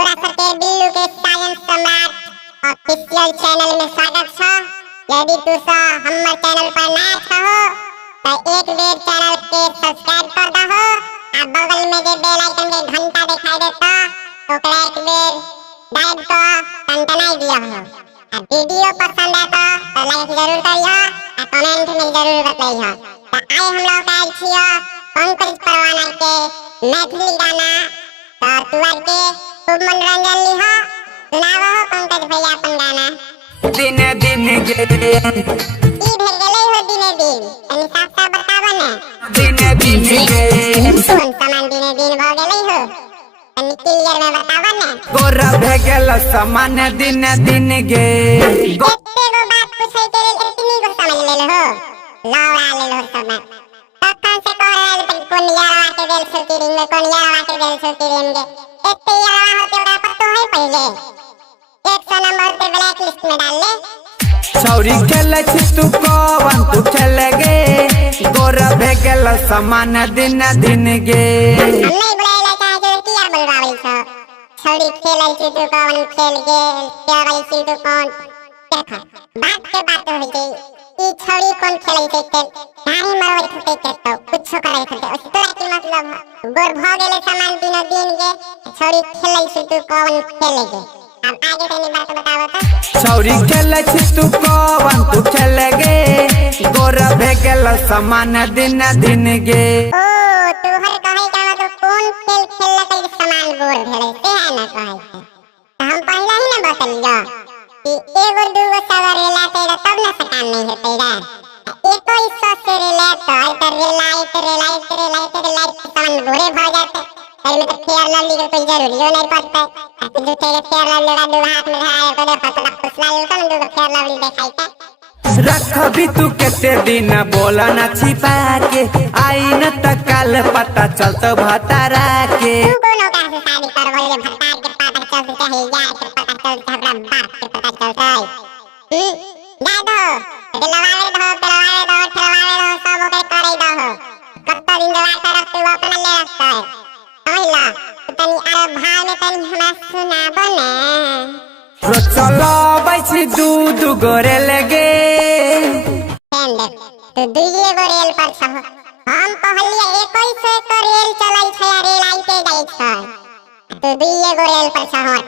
तोरा सबके बिल्लू के साइंस सम्राट ऑफिशियल चैनल में स्वागत छ। यदि तू हमर चैनल पर नया छहो तो एक बेर चैनल के सब्सक्राइब कर दहो आ बगल में जे बेल आइकन के घंटा दिखाई देता ओकरा एक बेर दाब के टनटनाई दियहो। आ वीडियो पसंद आता तो लाइक जरूर करियो आ कमेंट में जरूर बताइयो। तो आइ हम लोग आइल छियो पंकज परवाना के मैथिली गाना तो तू आर के खूब मनोरंजन लिहा। सुनावो पंकज भैया अपन गाना। दिने दिन गे ई भेल गेलै हो दिने दिन तनी साफ साफ बताबो ने। दिने दिन गे कोन सामान दिने दिन भ गेलै हो तनी क्लियर में बताबो ने। गोरा भे गेल समान दिने दिन गे एते गो बात पूछै के लेल इतनी गो समझ लेल हो लौड़ा लेल हो सब बात। तखन से कह रहल त कोन यारवा के देल छुट्टी रिंग में कोन यारवा के देल छुट्टी रिंग में एते यारवा होते ओकरा पतो है पहले 100 नंबर पे ब्लैक लिस्ट में डाल ले। छौरी खेले छी तू कवन तू खेले गे गोरा भे गेल समान दिने दिन गे हम नहीं बुलाएला चाहे जो की यार बुलवावे छ। छौरी खेलै छी तू कवन खेल गेल खेलै छी तू कौन देख बात के बात हो गई। ई छौरी कौन खेलै छै खेल गाड़ी मरवै थते केतो कुछ करै थते उस तोरा की मतलब गोर भ गेले सामान दिन दिन गे छौरी खेलै छी तू कौन खेले गे। अब आगे तनी बात बताओ त। छौरी खेले छी तू कवन तू खेले गे गोरा भे गेल समान दिने दिन गे। ओ तू हर कहे का मतलब कौन खेल खेलला के सामान गोर भेले से है ना कहे से। त हम पहला ही ना बतलियो कि एगो दूगो सवर रेला तेरा तब ना सकान नहीं हेतै रे। एको हिस्सा से रेला तो रेलाइट सामान गोरे भ जाते फिर में तो फेयर लवली के कोई जरूरी नहीं पड़ता। तो जो तेरे फेयर लवली का दो हाथ में धराए को देखो तो फुसला कम दो फेयर लवली देखाइता रखबी तू केते दिन बोला न छिपा के आई न त काल पता चलत भतारा के। तू कोनो का से शादी करबो रे भतार के पता चलत चाहे यार के पता चलत हमरा बाप के पता चलत जा दो दिलवाले दो ठलवाले दो सब ओके करे दो। कत्ता दिन दवा कर तू अपना ले रखता है समझला। तनी अरे भाव में तनी हमरा सुनाबो ने। चलो बैसी दूध गोरे लगे तो दुइये गो रेल पर छ हम पहलिए 2100 को रेल चलै छै रेल आइते जाइ छै। तो दुइये गो रेल पर छ हट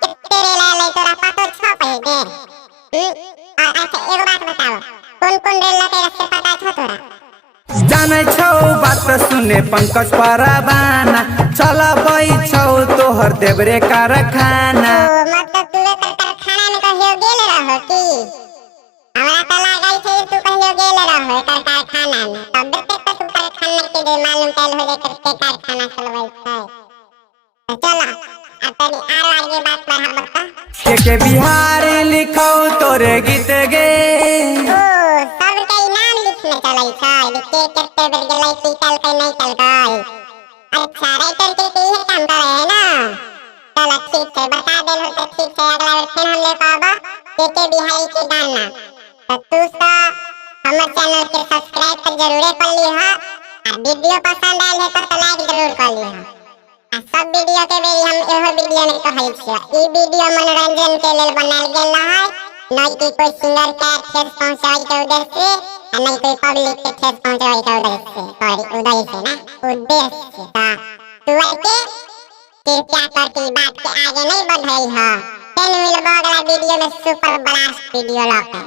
कितने रेल आले तोरा पतो छ पहिले अच्छा एगो बात बताओ कौन कौन रेल लगे रास्ते पता छ तोरा। जाने छौ बात सुने पंकज परवाना चल बई छौ तोहर देवरे कारखाना। मतलब तू कारखाना में कहियो गेल रहो की हमरा त लागल छै तू कहियो गेल रहो कारखाना में तब तक तू कारखाना के जे मालूम कैल हो जे के कारखाना चलबै छै। तो चला अब तनी आरो आगे बात बढ़ा बता। के बिहार लिखौ तोरे गीत गे ओ सब के नाम लिखने चलै छै लिखे कते बेर गेलै की कल के नहीं चल गई। अच्छा राइटर के ये काम करे है ना। चल ठीक है बता देल हो तो ठीक है अगला बार फिर हम लेके आबो के बिहारी के गाना। तो तू हमर चैनल के सब्सक्राइब कर जरूर कर लीहा आ वीडियो पसंद आइल है तो लाइक जरूर कर लीहा। आ सब वीडियो के बेरी हम एहो वीडियो में कहै छियै ई वीडियो मनोरंजन के लेल बनाल गेल है नहीं कि कोई सिंगर के ठेस पहुंचाई के उद्देश्य से आ नहीं कोई पब्लिक के ठेस पहुंचाई के उद्देश्य से ना उद्देश्य से। तू के कृपया करके बात के आगे नहीं बढ़ाई है। फिर मिलबो अगला वीडियो में सुपर ब्लास्ट वीडियो लाके।